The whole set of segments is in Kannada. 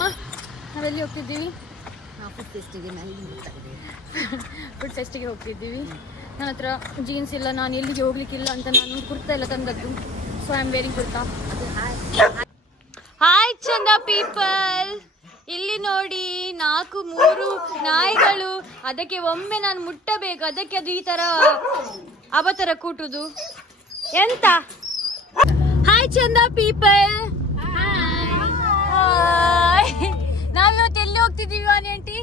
ನಾವೆಲ್ಲಿ ಹೋಗ್ತಿದ್ದೀವಿ? ಫುಡ್ ಫೆಸ್ಟಿಗೆ ಹೋಗ್ತಿದ್ದೀವಿ. ನನ್ನ ಹತ್ರ ಜೀನ್ಸ್ ಇಲ್ಲ, ನಾನು ಎಲ್ಲಿಗೆ ಹೋಗ್ಲಿಕ್ಕಿಲ್ಲ ಅಂತ ನಾನು ಕುರ್ತಾ ಎಲ್ಲ ತಂದದ್ದು. So I am wearing kurta. Hi ಚಂದ ಪೀಪಲ್, ಇಲ್ಲಿ ನೋಡಿ 4-3 ನಾಯಿಗಳು. ಅದಕ್ಕೆ ಒಮ್ಮೆ ನಾನು ಮುಟ್ಟಬೇಕು, ಅದಕ್ಕೆ ಅದು ಈ ತರ ಅಬತರ ಕೂಟುದು ಎಂತ. ಹಾಯ್ ಚಂದ ಪೀಪಲ್, ನಾವಿವತ್ತು ಎಲ್ಲಿ ಹೋಗ್ತಿದ್ದೀವಿ ವಾಣಿ ಆಂಟಿ?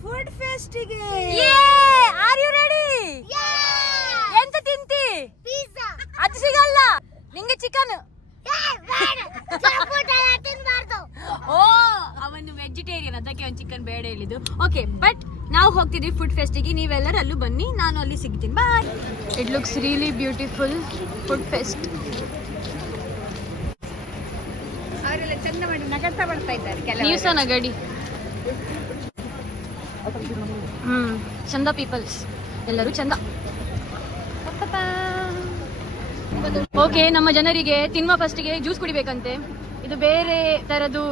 ಫುಡ್ ಫೆಸ್ಟಿಗೆ. Are you ready? ಎಂತ ತಿಂತಿ? ಪಿಜ್ಜಾ. ಅದು ಸಿಗಲ್ಲ ನಿಂಗೆ, ಚಿಕನ್. ಓ, ಅವನು ವೆಜಿಟೇರಿಯನ್, ಅದಕ್ಕೆ ಅವನು ಚಿಕನ್ ಬೇಡ ಹೇಳಿದ್ದು. ಓಕೆ, ಬಟ್ ನಾವು ಹೋಗ್ತಿದ್ವಿ ಫುಡ್ ಫೆಸ್ಟಿಗೆ. ನೀವೆಲ್ಲರೂ ಅಲ್ಲೂ ಬನ್ನಿ, ನಾನು ಅಲ್ಲಿ ಸಿಗ್ತೀನಿ. Bye. It looks really beautiful food fest. ಅವರೆಲ್ಲ ಚಂದ ಮಾಡಿ ನಗರ್ತಾ ಬರ್ತಾ ಇದ್ದಾರೆ. ನೀವು ಸಹ ನಗಡಿ. ಚಂದ ಪೀಪಲ್ಸ್ ಎಲ್ಲರೂ ಚಂದ. ಓಕೆ, ನಮ್ಮ ಜನರಿಗೆ ತಿನ್ನುವ ಫಸ್ಟಿಗೆ ಜ್ಯೂಸ್ ಕುಡಿಬೇಕಂತೆ. ಇದು ಬೇರೆ ತರದ್ದು,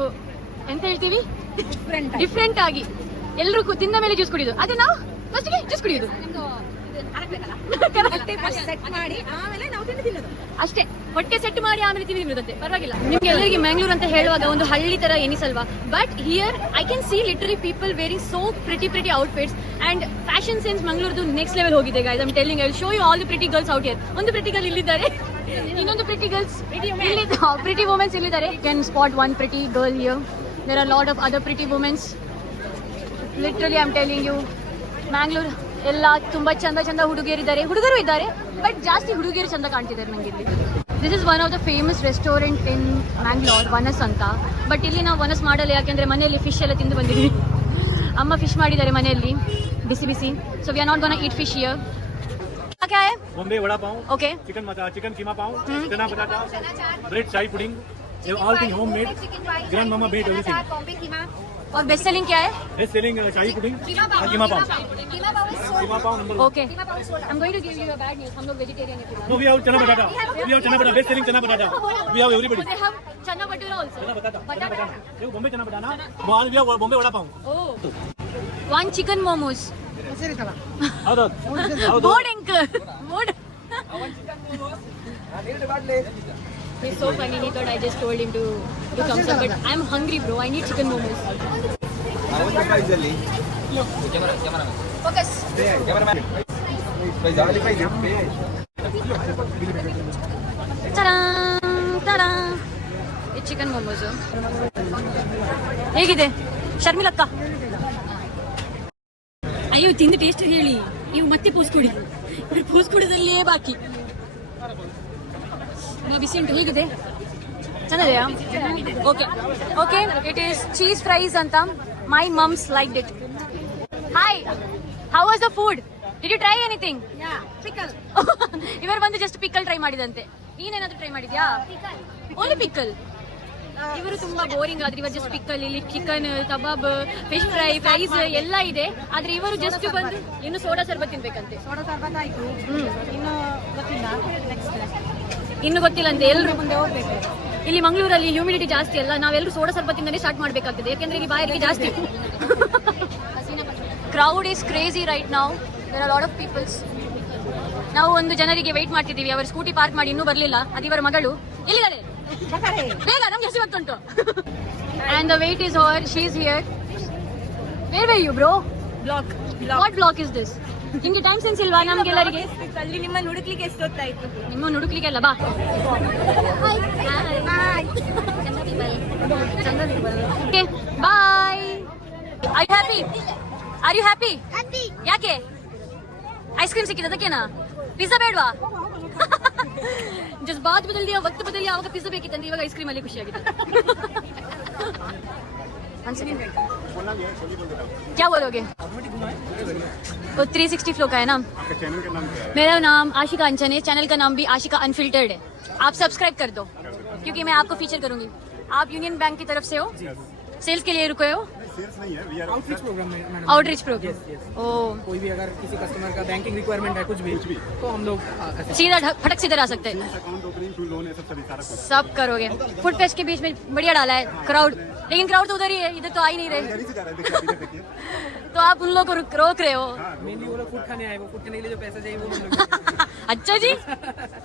ಎಂತ ಹೇಳ್ತೀವಿ, ಡಿಫ್ರೆಂಟ್ ಆಗಿ ಎಲ್ಲರೂ ತಿಂದ ಮೇಲೆ ಜ್ಯೂಸ್ ಕುಡಿಯೋದು. ಅದೇ ನಾವು ಫಸ್ಟಿಗೆ ಜ್ಯೂಸ್ ಕುಡಿಯೋದು ಅಷ್ಟೇ. ಹೊಟ್ಟೆ ಸೆಟ್ ಮಾಡಿ ಆಮೇಲೆ ತಿನ್ನುವುದಂತೆ, ಪರವಾಗಿಲ್ಲ. ನಿಮ್ಗೆ ಎಲ್ಲರಿಗೆ ಮ್ಯಾಂಗ್ಳೂರ್ ಅಂತ ಹೇಳುವಾಗ ಒಂದು ಹಳ್ಳಿ ತರ ಎನಿಸಲ್ವಾ? But here I can see literally people wearing so pretty outfits and fashion sense ಮಂಗಳೂರುದು ನೆಕ್ಸ್ಟ್ ಲೆವೆಲ್ ಹೋಗಿದೆ guys. I am telling, I will show you all the pretty girls out here. ಒಂದು ಪ್ರಿಟಿ ಗರ್ಲ್ ಇಲ್ಲಿದ್ದಾರೆ, ಇನ್ನೊಂದು ಪ್ರಿಟಿ ಗರ್ಲ್ಸ್ ಪ್ರಿಟಿ ವುಮೆನ್ಸ್ ಇಲ್ಲಿದ್ದಾರೆ. Can spot one pretty girl here. There are lot of other pretty womens. Literally I am telling you, Mangalore ಎಲ್ಲ ತುಂಬಾ ಚಂದ ಹುಡುಗಿಯರಿದ್ದಾರೆ, ಹುಡುಗರು ಇದ್ದಾರೆ, ಬಟ್ ಜಾಸ್ತಿ ಹುಡುಗಿಯರು ಚಂದ ಕಾಣ್ತಿದ್ದಾರೆ ನಂಗೆ ಇಲ್ಲಿ. This is one of the famous restaurant in Mangalore, ವನಸ್ ಅಂತ. ಬಟ್ ಇಲ್ಲಿ ನಾವು ವನಸ್ ಮಾಡಲ್ಲ, ಯಾಕೆಂದ್ರೆ ಮನೆಯಲ್ಲಿ ಫಿಶ್ ಎಲ್ಲ ತಿಂದು ಬಂದಿದ್ದೀವಿ. ಅಮ್ಮ ಫಿಶ್ ಮಾಡಿದ್ದಾರೆ ಮನೆಯಲ್ಲಿ ಬಿಸಿ. So we are not gonna eat fish here. क्या है? Bombay vada pav, okay, chicken keema pav, chana batata, bread shahi pudding, all thing homemade, grand mama made everything. और बेस्ट सेलिंग क्या है? Best selling shahi pudding, keema pav. Keema pav number. Okay, I am going to give you a bad news. हम लोग वेजिटेरियन है. नो, वी हैव चना बटाटा. वी हैव चना बटाटा, best selling chana batata. We have everybody. They have chana bhatura also. चना बटाटा. ये Bombay chana batata. We have Bombay vada pav. Oh. One chicken momos. ಹೌದು. Board anchor. Board. He's so funny. He thought I just told him to come some, but I'm hungry, bro. I need chicken momos. Focus. Ta-da! It's chicken momos. ಹೇಗಿದೆ ಶರ್ಮಿಲಕ್ಕ? ಅಯ್ಯೋ, ತಿಂದು ಟೇಸ್ಟ್ ಹೇಳಿ. ನೀವು ಮತ್ತೆ ಪೋಸ್ ಕೊಡಿ, ಪೋಸ್ ಕೊಡೋದಲ್ಲೇ ಬಾಕಿ. ಬಿಸಿ ಉಂಟು, ಹೇಗಿದೆ? ಚೆನ್ನಾಗಿದೆಯಾ? Okay, it is cheese fries ಅಂತ. My mums like it. Hi, how was the food? Did you try anything? ಇವರು ಬಂದು ಜಸ್ಟ್ ಪಿಕಲ್ ಟ್ರೈ ಮಾಡಿದಂತೆ. ನೀನೇನಾದ್ರೂ ಟ್ರೈ ಮಾಡಿದ್ಯಾ? Only pickle. ಇವರು ತುಂಬಾ ಬೋರಿಂಗ್ ಆದ್ರೆ ಇವರು ಜಸ್ಟ್ ಪಿಕ್ಕಲ್. ಇಲ್ಲಿ chicken, kebab, fish fry, fries ಎಲ್ಲ ಇದೆ. ಆದ್ರೆ ಇವರು ಜಸ್ಟ್ ಬಂದು ಇನ್ನು ಸೋಡಾ ಸರ್ಬತ್ ತಿನ್ಬೇಕಂತೆ. ಇನ್ನು ಗೊತ್ತಿಲ್ಲ ಅಂತೆ. ಎಲ್ರು ಮುಂದೆ ಹೋಗ್ಬೇಕು. ಇಲ್ಲಿ ಮಂಗಳೂರಲ್ಲಿ ಹ್ಯೂಮಿಡಿಟಿ ಜಾಸ್ತಿ ಅಲ್ಲ, ನಾವೆಲ್ಲರೂ ಸೋಡಾ ಸರ್ಬತ್ತಿಂದಲೇ ಸ್ಟಾರ್ಟ್ ಮಾಡ್ಬೇಕಾಗ್ತದೆ, ಯಾಕೆಂದ್ರೆ ಇಲ್ಲಿ ಬಾಯಿಗೆ ಜಾಸ್ತಿ. Crowd is crazy right now. There are lot of peoples. ನಾವು ಒಂದು ಜನರಿಗೆ ವೇಟ್ ಮಾಡ್ತಿದ್ದೀವಿ. ಅವರು ಸ್ಕೂಟಿ ಪಾರ್ಕ್ ಮಾಡಿ ಇನ್ನೂ ಬರ್ಲಿಲ್ಲ. ಅದು ಇವರ ಮಗಳು. ಎಲ್ಲಿದ್ದಾರೆ? ಬೇಗ, ನಮ್ಗೆ ಹಸಿ ಗೊತ್ತುಂಟು. And the wait is over. She is here. Where were you, bro? Block. What block is this? ನಿಮ್ಗೆ ಟೈಮ್ ಸೆನ್ಸ್ ಇಲ್ವಾ? ನಮ್ಗೆಲ್ಲರಿಗೆ ಅಲ್ಲಿ ನಿಮ್ಮನ್ನು ಹುಡುಕ್ಲಿಕ್ಕೆ ಎಷ್ಟು ಹೊತ್ತಾಯ್ತು? ನಿಮ್ಮನ್ನು ಹುಡುಕ್ಲಿಕ್ಕೆ ಅಲ್ಲ, ಬಾ. Okay, bye. Are you happy? Are you happy? ಯಾಕೆ? ಐಸ್ ಕ್ರೀಮ್ ಸಿಕ್ಕಿದೆ ಅದಕ್ಕೇನಾ? ಪಿಜ್ಜಾ ಬೇಡವಾ? ಜಸ್ಟ್ ಬಾತ್ ಬದಲಿ ವಕ್ತ್ ಬದಲಿ ಆವಾಗ ಪಿಜ್ಜಾ ಬೇಕಿತ್ತಂದ್ರೆ ಇವಾಗ ಐಸ್ ಕ್ರೀಮ್ ಅಲ್ಲಿ ಖುಷಿಯಾಗಿದೆ. क्या बोलोगे? वो 360 फ्लो का है ना. मेरा नाम आशिका अंचन है. चैनल का नाम भी आशिका अनफिल्टर्ड है. आप सब्सक्राइब कर दो क्योंकि मैं आपको फीचर करूंगी. आप यूनियन बैंक की तरफ से हो, सेल्स के लिए रुके हो? सेल्स नहीं है, वी आर आउटरीच प्रोग्राम में मैडम. Outreach program. ओ, कोई भी अगर किसी कस्टमर का बैंकिंग रिक्वायरमेंट है कुछ भी तो हम लोग सीधा फटक से इधर आ सकते हैं. अकाउंट ओपनिंग टू लोन है सब सब करोगे. फूड फेस्ट के बीच में बढ़िया डाला है. क्राउड लेकिन क्राउड तो उधर ही है, इधर तो आ ही नहीं रहे. तो आप उन लोगों को रोक रहे हो. मेनली वो लोग फूड खाने आए, वो फूड खाने के लिए जो पैसे चाहिए वो हम लोग अच्छा जी,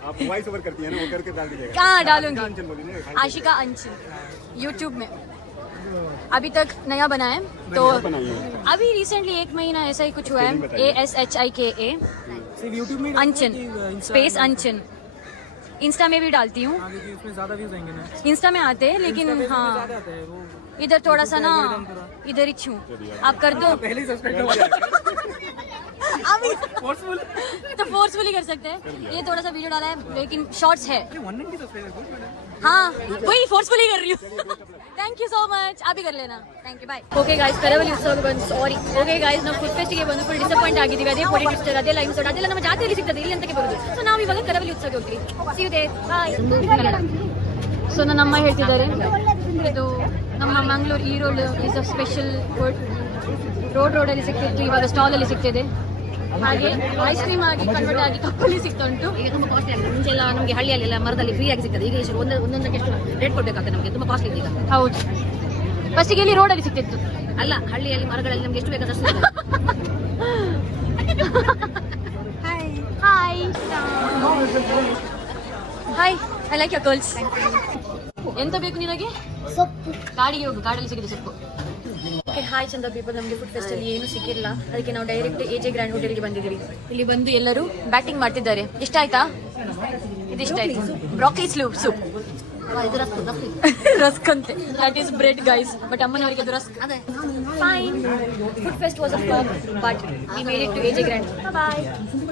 आप वॉइस ओवर करती है ना, वो करके डाल दीजिएगा. कहाँ डालूंगी? अंचल बोली ना, आशिका अंचल YouTube में अभी तक नया बना है. तो अभी रिसेंटली 1 महीना ऐसा ही कुछ हुआ है. ASHIKA सिर्फ यूट्यूब में अंचन स्पेस अंचन. इंस्टा में भी डालती हूँ. उसमें ज्यादा व्यूज आएंगे ना. इंस्टा में आते हैं लेकिन हाँ ज्यादा आता है वो इधर थोड़ा सा ना इधर ही छू आप कर दो. पहले ही सस्पेक्ट हो गया. अभी फोर्सफुल तो फोर्सफुली कर सकते हैं. ये थोड़ा सा वीडियो डाला है लेकिन शॉर्ट्स है. 190 सब्सक्राइबर गुड मैडम. हाँ वही फोर्सफुली कर रही हूँ. Thank you so much. आप भी कर लेना. Thank you bye. Okay guys, Karavali ಉತ್ಸವಕ್ಕೆ ಬಂದು ಸಾರಿ. ಓಕೆ ಗಾಯ್ಸ್, ನಾವು ಫುಡ್ ಫೆಸ್ಟಿಗೆ ಬಂದು ಫುಲ್ ಡಿಸಪಾಯಿಂಟ್ ಆಗಿದ್ದೀವಿ. ಅದೇ ಪೊಡಿ ಟ್ವಿಸ್ಟರ್, ಅದೇ ಲೈಮ್ ಸೋಡಾ, ಅದೆಲ್ಲ ನಮ್ಮ ಜಾತಿಯಲ್ಲಿ ಸಿಗ್ತದೆ, ಇಲ್ಲಿ ಅಂತಕ್ಕೆ ಬರೋದು. ಸೊ ನಾವು ಇವಾಗ ಕರಾವಳಿ ಉತ್ಸವಕ್ಕೆ ಹೋಗ್ತೀವಿ. See you there. Bye. So ನನ್ನ ಅಮ್ಮ ಹೇಳ್ತಿದ್ದಾರೆ ಇದು ನಮ್ಮ ಮಂಗಳೂರು ಈ road is a special food. ರೋಡಲ್ಲಿ ಸಿಗ್ತಿತ್ತು, ಇವಾಗ ಸ್ಟಾಲಲ್ಲಿ ಸಿಗ್ತಿದೆ. ಹಾಗೆ ಐಸ್ ಕ್ರೀಮ್ ಆಗಿ ಕನ್ವರ್ಟ್ ಆಗಿ ಕಪ್ಪಲ್ಲಿ ಸಿಗ್ತಾ ಉಂಟು. ಈಗ ತುಂಬಾ ಕಾಸ್ಟ್ಲಿ ಆಗಿದೆ. ಮುಂಚೆಲ್ಲ ನಮಗೆ ಹಳ್ಳಿಯಲ್ಲೆಲ್ಲ ಮರದಲ್ಲಿ ಫ್ರೀ ಆಗಿ ಸಿಗ್ತದೆ. ಈಗ ಎಷ್ಟು ಒಂದೊಂದಕ್ಕೆ ಎಷ್ಟು ರೇಟ್ ಕೊಡ್ಬೇಕಾಗ್ತದೆ, ನಮಗೆ ತುಂಬಾ ಕಾಸ್ಟ್ಲಿ ಇದೆ ಈಗ. ಹೌದು, ಫಸ್ಟಿಗೆ ಇಲ್ಲಿ ರೋಡಲ್ಲಿ ಸಿಗ್ತಿತ್ತು. ಅಲ್ಲ, ಹಳ್ಳಿಯಲ್ಲಿ ಮರಗಳಲ್ಲಿ ನಮ್ಗೆ ಎಷ್ಟು ಬೇಕಾದಷ್ಟು ಸಿಗ್ತದೆ. Hi hi, I like your girls. ಎಂತ ಬೇಕು ನಿನಗೆ? ಸೊಪ್ಪು. ಕಾಡಿಗೆ ಹೋಗು, ಕಾಡಲ್ಲಿ ಸಿಗಿದೆ ಸೊಪ್ಪು. ಓಕೆ, ಹಾಯ್ ಚಂದ ಪೀಪಲ್. ನಮಗೆ ಫುಡ್ ಫೆಸ್ಟಲ್ಲಿ ಏನು ಸಿಕ್ಕಿಲ್ಲ, ಅದಕ್ಕೆ ನಾವು ಡೈರೆಕ್ಟ್ AJ ಗ್ರ್ಯಾಂಡ್ ಹೋಟೆಲ್ಗೆ ಬಂದಿದ್ದೀವಿ. ಇಲ್ಲಿ ಬಂದು ಎಲ್ಲರೂ ಬ್ಯಾಟಿಂಗ್ ಮಾಡ್ತಿದ್ದಾರೆ. ಇಷ್ಟ ಆಯ್ತಾ? ಇದಿಷ್ಟ ಆಯ್ತು. Broccoli soup. ಇದು ರಸ್ಕು. ರಸ್ಕ್ ಅಂತೆ. That is bread guys, but ಅಮ್ಮನವರಿಗೆ ಅದು ರಸ್ಕ್. ಅದೇ fine. Food fest was a flop, but we made it to AJ grand. Bye.